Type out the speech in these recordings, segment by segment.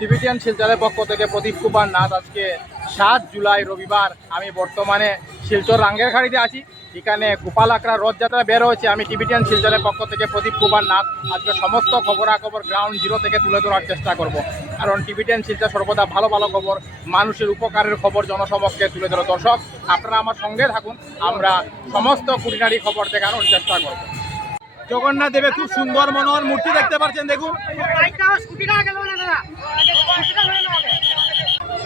Tibetan শিলচরের পক্ষ থেকে প্রদীপ কুমার নাথ আজকে সাত জুলাই রবিবার। আমি বর্তমানে শিলচর রাঙ্গের খাড়িতে আছি। এখানে গোপাল আকড়া রথযাত্রা বের হয়েছে। আমি টিবিটিয়ান শিলচরের পক্ষ থেকে প্রদীপ কুমার নাথ আজকে সমস্ত খবরাখবর গ্রাউন্ড জিরো থেকে তুলে ধরার চেষ্টা করব। কারণ টিবিটিয়ান শিলচর সর্বদা ভালো ভালো খবর, মানুষের উপকারের খবর, জনসমক্ষে তুলে ধরো দর্শক। আপনারা আমার সঙ্গে থাকুন। আমরা সমস্ত কুড়িনারি খবর দেখানোর চেষ্টা করব। জগন্নাথ দেবে খুব সুন্দর মনোহর মূর্তি দেখতে পাচ্ছেন, দেখুন।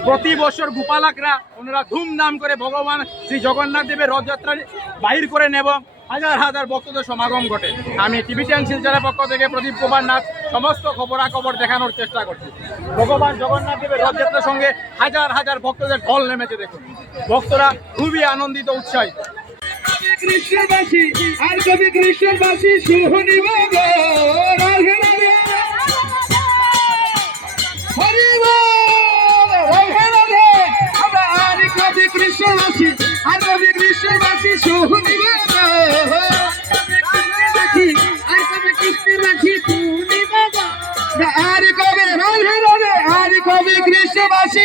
প্রতি বছর গোপালাকরা ওনারা ধুমধাম করে ভগবান শ্রী জগন্নাথ দেবের রথযাত্রা বাহির করে নেব। হাজার হাজার ভক্তদের সমাগম ঘটে। আমি টিভি চ্যানেল শিলচরের পক্ষ থেকে প্রদীপ কুমার নাথ সমস্ত খবরাখবর দেখানোর চেষ্টা করছি। ভগবান জগন্নাথ দেবের রথযাত্রার সঙ্গে হাজার হাজার ভক্তদের ঢল নেমেছে, দেখুন। ভক্তরা খুবই আনন্দিত, উৎসাহিত। কৃষ্ণবাসী, আর কবি কৃষ্ণবাসী শুভনিব রাধে রাধে। হরি রাধে রাধে। আমরা আর কবি কৃষ্ণবাসী, আর কবি কৃষ্ণবাসী শুভনিব আর কবি, রাধে রাধে। আর কবি কৃষ্ণবাসী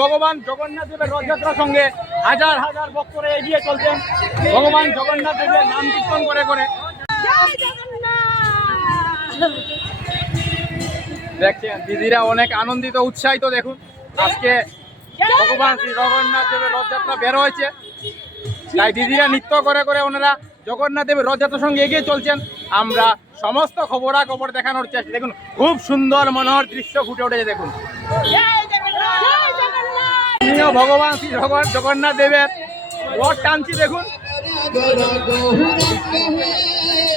ভগবান জগন্নাথ দেবের রথযাত্রার সঙ্গে হাজার হাজার ভক্তরা এগিয়ে চলছেন। ভগবান জগন্নাথ দেবের নাম কীর্তন করে করে। দেখছেন, দিদিরা অনেক আনন্দিত, উৎসাহিত, দেখুন। আজকে ভগবান শ্রী জগন্নাথ দেবের রথযাত্রা বের হয়েছে। তাই দিদিরা নৃত্য করে করে ওনারা জগন্নাথ দেবের রথযাত্রার সঙ্গে এগিয়ে চলছেন। আমরা সমস্ত খবরাখবর দেখানোর চেষ্টা দেখুন, খুব সুন্দর মনোহর দৃশ্য ফুটে উঠেছে, দেখুন। জগন্নাথ ভগবান শ্রী জগন- জগন্নাথ দেবের রথ টানছি দেখুন।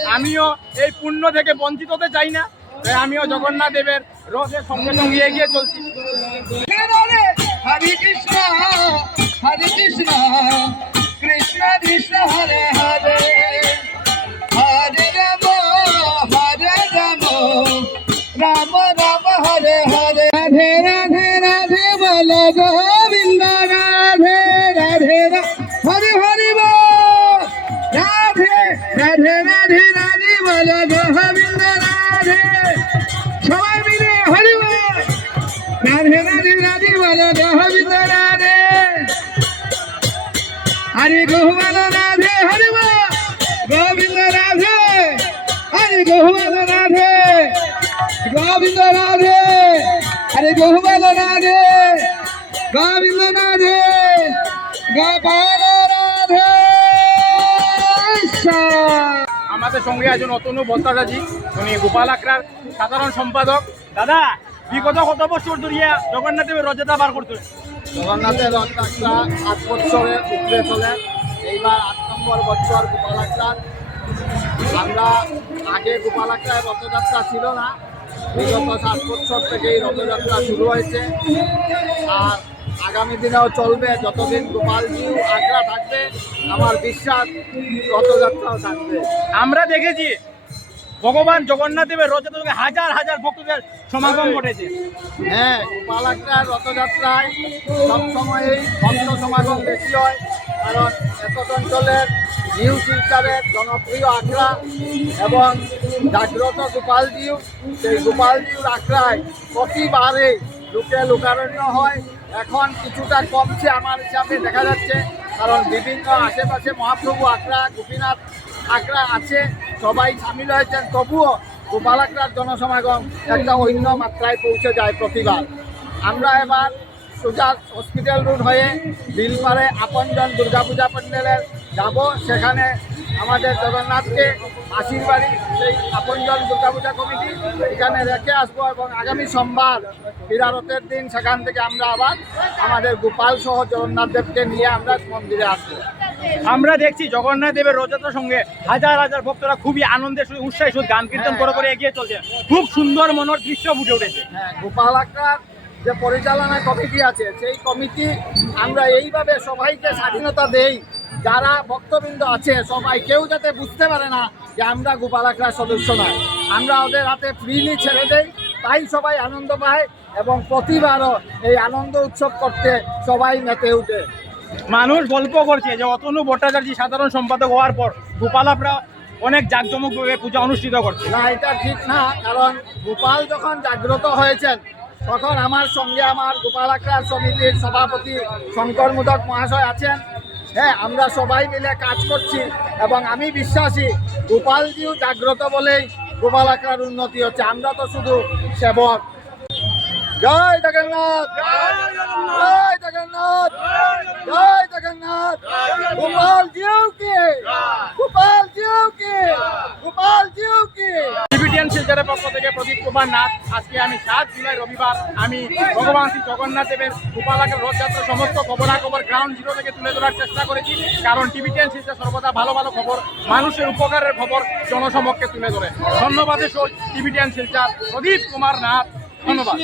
আমিও এই পুণ্য থেকে বঞ্চিত হতে চাই না, তাই আমিও জগন্নাথ দেবের রথের সঙ্গে সঙ্গে এগিয়ে চলছি। হরে কৃষ্ণ, হরে হরে হরে। রাম হরে রাম হরে হরে। রাধে রাধে রাধে গোবিন্দ রাধে সবাই মিলে হরি রাধে রাধে রাধে বলো গোবিন্দ রাধে হরে গোবিন্দ রাধে হরে গোবিন্দ রাধে হরে গোবিন্দ রাধে গোবিন্দ রাধে হরে গোবিন্দ রাধে গোবিন্দ রাধে গোপাল রাধে ঈশ্বর। আমাদের সঙ্গে আছেন অতনু ভট্টাচার্য, উনি গোপাল আকরার সাধারণ সম্পাদক। দাদা, বিগত কত বছর ধরিয়া জগন্নাথ দেবের রথযাত্রা বার করতে জগন্নাথের রথযাত্রা আট বছরের উপরে চলে। এইবার আট নম্বর বছর গোপালাক্রার আমরা আগে গোপাল গোপালাক্রায় রথযাত্রা ছিল না, বিগত সাত বছর থেকে এই রথযাত্রা শুরু হয়েছে। আর আগামী দিনেও চলবে যতদিন গোপালজি আগ্রা থাকবে আমার বিশ্বাস রথযাত্রাও থাকবে। আমরা দেখেছি ভগবান জগন্নাথ দেবের রথযাত্রা হাজার হাজার ভক্তদের সমাগম ঘটেছে। হ্যাঁ গোপালাক্রার রথযাত্রায় সবসময়ই ভক্ত সমাগম বেশি হয় কারণ এতদ অঞ্চলের নিউ শিলচারের জনপ্রিয় আখড়া এবং জাগ্রত গোপালজিউ সেই গোপালজিউর আখড়ায় প্রতিবারে লোকে লোকারণ্য হয়। এখন কিছুটা কমছে আমার হিসাবে, দেখা যাচ্ছে। কারণ বিভিন্ন আশেপাশে মহাপ্রভু আখড়া গোপীনাথ আখড়া আছে, সবাই সামিল হয়েছেন। তবুও গোপাল আখড়ার জনসমাগম একটা অন্য মাত্রায় পৌঁছে যায় প্রতিবার। আমরা এবার সোজা হসপিটাল রোড হয়ে বিলপাড়ে আপনজন দুর্গাপূজা প্যান্ডেলের যাব। সেখানে আমাদের জগন্নাথকে আশীর্বাদী সেই আপনজন দুর্গাপূজা কমিটি এখানে রেখে আসব এবং আগামী সোমবার বিরারতের দিন সেখান থেকে আমরা আবার আমাদের গোপাল সহ জগন্নাথ দেবকে নিয়ে আমরা মন্দিরে আসব। আমরা দেখছি জগন্নাথ দেবের রথযাত্রার সঙ্গে হাজার হাজার ভক্তরা খুবই আনন্দের সঙ্গে উৎসাহী সঙ্গে গান কীর্তন করে করে এগিয়ে চলছে। খুব সুন্দর মনোর দৃশ্য ফুটে উঠেছে। হ্যাঁ গোপাল আখড়ার যে পরিচালনা কমিটি আছে সেই কমিটি আমরা এইভাবে সবাইকে স্বাধীনতা দেই যারা ভক্তবৃন্দ আছে সবাই কেউ যাতে বুঝতে পারে না যে আমরা গোপাল আখড়ার সদস্য নয়। আমরা ওদের হাতে ফ্রিলি ছেড়ে দেই তাই সবাই আনন্দ পায় এবং প্রতিবারও এই আনন্দ উৎসব করতে সবাই মেতে উঠে। মানুষ গল্প করছে যে অতনু ভট্টাচার্য সাধারণ সম্পাদক হওয়ার পর গোপালাপরা অনেক জাঁকজমকভাবে পূজা অনুষ্ঠিত করছে। না এটা ঠিক না কারণ গোপাল যখন জাগ্রত হয়েছেন তখন আমার সঙ্গে আমার গোপাল আখড়া সমিতির সভাপতি শঙ্কর মুদক মহাশয় আছেন। হ্যাঁ আমরা সবাই মিলে কাজ করছি এবং আমি বিশ্বাসী গোপালজিও জাগ্রত বলেই গোপাল আখড়ার উন্নতি হচ্ছে। আমরা তো শুধু সেবক। জয় জগন্নাথ! জয় জগন্নাথ জয় জগন্নাথ গোপাল জিউ কে গোপাল জিউ কে গোপাল জিউ কে টিবিটিয়ান শিলচরের পক্ষ থেকে নাথ আজকে আমি সাত জুলাই রবিবার, আমি ভগবান শ্রী জগন্নাথ দেবের উপালাকের রথযাত্রা সমস্ত খবরাখবর গ্রাউন্ড জিরো থেকে তুলে ধরার চেষ্টা করেছি। কারণ টিভি টেন শিলচর সর্বদা ভালো ভালো খবর, মানুষের উপকারের খবর জনসমক্ষে তুলে ধরে। ধন্যবাদে টিভি টেন শিলচার প্রদীপ কুমার নাথ। ধন্যবাদ।